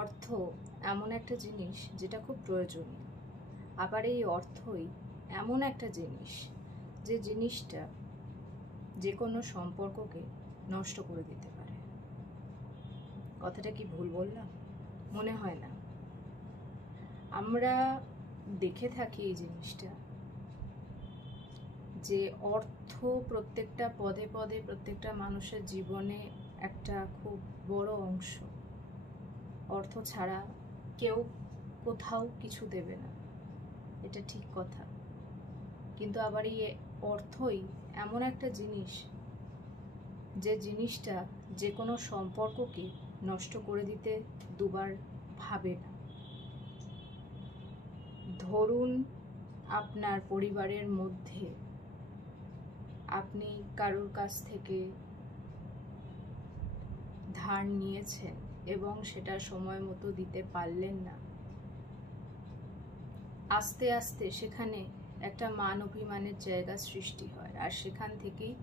অর্থ এমন একটা জিনিস যেটা খুব প্রয়োজনীয়, আবার এই অর্থই এমন একটা জিনিস যে জিনিসটা যে কোনো সম্পর্ককে নষ্ট করে দিতে পারে। কথাটা কি ভুল বললাম? মনে হয় না। আমরা দেখে থাকি এই জিনিসটা, যে অর্থ প্রত্যেকটা পদে পদে প্রত্যেকটা মানুষের জীবনে একটা খুব বড় অংশ। অর্থ ছাড়া কেউ কোথাও কিছু দেবে না, এটা ঠিক কথা। কিন্তু আবার এই অর্থই এমন একটা জিনিস যে জিনিসটা যে কোনো সম্পর্ককে নষ্ট করে দিতে দুবার ভাবে না। ধরুন আপনার পরিবারের মধ্যে আপনি কারোর কাছ থেকে ধার নিয়েছেন এবং সেটা সময় মতো দিতে পারলেন না। আস্তে আস্তে সেখানে একটা মান অভিমানের জায়গা সৃষ্টি হয়, আর সেখান থেকেই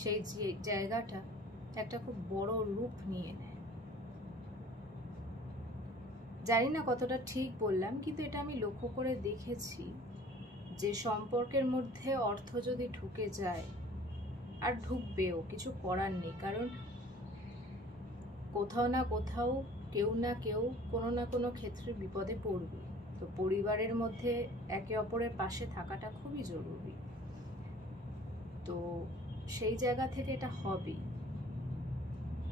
সেই জায়গাটা একটা খুব বড় রূপ নিয়ে নেয়। জানি না কতটা ঠিক বললাম, কিন্তু এটা আমি লক্ষ্য করে দেখেছি যে সম্পর্কের মধ্যে অর্থ যদি ঢুকে যায়, আর ঢুকবেও, কিছু করার নেই, কারণ কোথাও না কোথাও কেউ না কেউ কোনো না কোনো ক্ষেত্রে বিপদে পড়বে। তো পরিবারের মধ্যে একে অপরের পাশে থাকাটা খুবই জরুরি। তো সেই জায়গা থেকে এটা হবেই,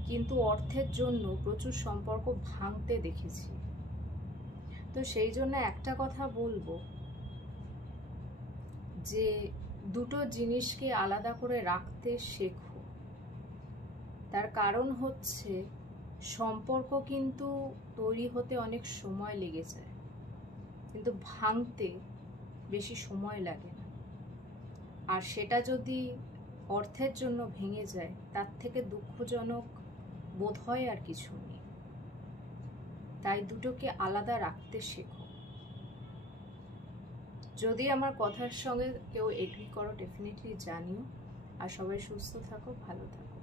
কিন্তু অর্থের জন্য প্রচুর সম্পর্ক ভাঙতে দেখেছি। তো সেই জন্য একটা কথা বলবো, যে দুটো জিনিসকে আলাদা করে রাখতে শেখো। তার কারণ হচ্ছে সম্পর্ক কিন্তু তৈরি হতে অনেক সময় লেগে যায়, কিন্তু ভাঙতে বেশি সময় লাগে না। আর সেটা যদি অর্থের জন্য ভেঙে যায়, তার থেকে দুঃখজনক বোধ হয় আর কিছু নেই। তাই দুটোকে আলাদা রাখতে শেখো। যদি আমার কথার সঙ্গে কেউ এগ্রি করো, ডেফিনেটলি জানিও। আর সবাই সুস্থ থাকো, ভালো থাকো।